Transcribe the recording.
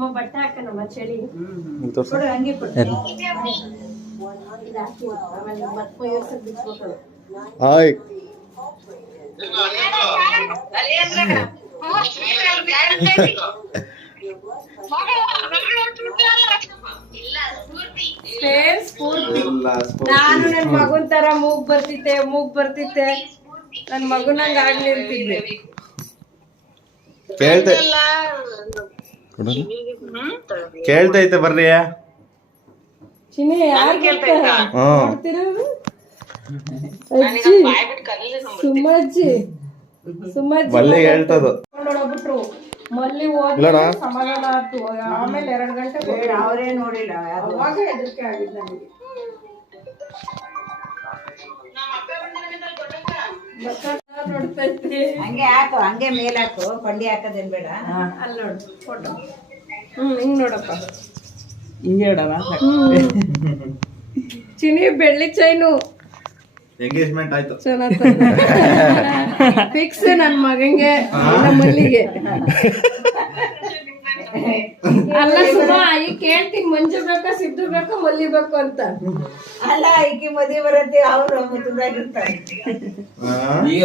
ಅಮ್ಮ ಬಟ್ಟೆ ಹಾಕನಮ್ಮ ಚಳಿ ಹಂಗೆ ಹಾಯ್ ನಾನು ನನ್ ಮಗನ್ ತರ ಮೂಗ್ ಬರ್ತಿತ್ತೆ ನನ್ ಮಗುನಂಗ ಆಗ್ಲಿರ್ತಿದ್ದೆ ಕೇಳ್ತೈತೆ ಬರ್ರಿ ಚಿನಿ ಯಾರು ನೋಡ್ತಿರೋದು ಅಜ್ಜಿ ಸುಮ್ಮಜ್ಜಿ ಮಲ್ಲಿಗೆ ಹೇಳ್ತದು ನೋಡ್ಬಿಟ್ರು ಮಲ್ಲಿ ಹೋದ್ರೆ ಸಮಾಧಾನ ಆಯ್ತು ಆಮೇಲೆ 2 ಗಂಟೆ ಅವರೇ ನೋಡಿಲ್ಲ ಅವಾಗ ಹೆದರಿಕೆ ಆಗಿದ್ದು ನನಗೆ ನೋಡ್ತೈತಿ ಹಂಗೆ ಹಾಕು ಹಂಗೆ ಮೇಲ್ ಹಾಕು ಕೊಂಡಿ ಹಾಕೋದೇನ್ ಬೇಡ ಅಲ್ಲಿ ನೋಡು ಫೋಟೋ ಹಿಂಗ್ ನೋಡಪ್ಪ ಹಿಂಗೆ ಇಡಲ್ಲ ಚಿನಿ ಬೆಳ್ಳಿ ಚೈನು ಎಂಗೇಜ್ಮೆಂಟ್ ಆಯ್ತು ಚೆನ್ನಾಗಿ ಫಿಕ್ಸ್ ನನ್ ಮಗಂಗೆ ಮಲ್ಲಿಗೆ ಅಲ್ಲ ಸುಮ್ಮ ಈಗ ಕೇಳ್ತೀನಿ ಮಂಜು ಬೇಕಾ ಸಿದ್ದು ಬೇಕಾ ಮಲ್ಲಿ ಬೇಕು ಅಂತ ಅಲ್ಲ ಈಕಿ ಮದುವೆ ಬರತ್ತೆ ಅವ್ರು ಮುದುದಾಗಿರ್ತಾರೆ ಈಗ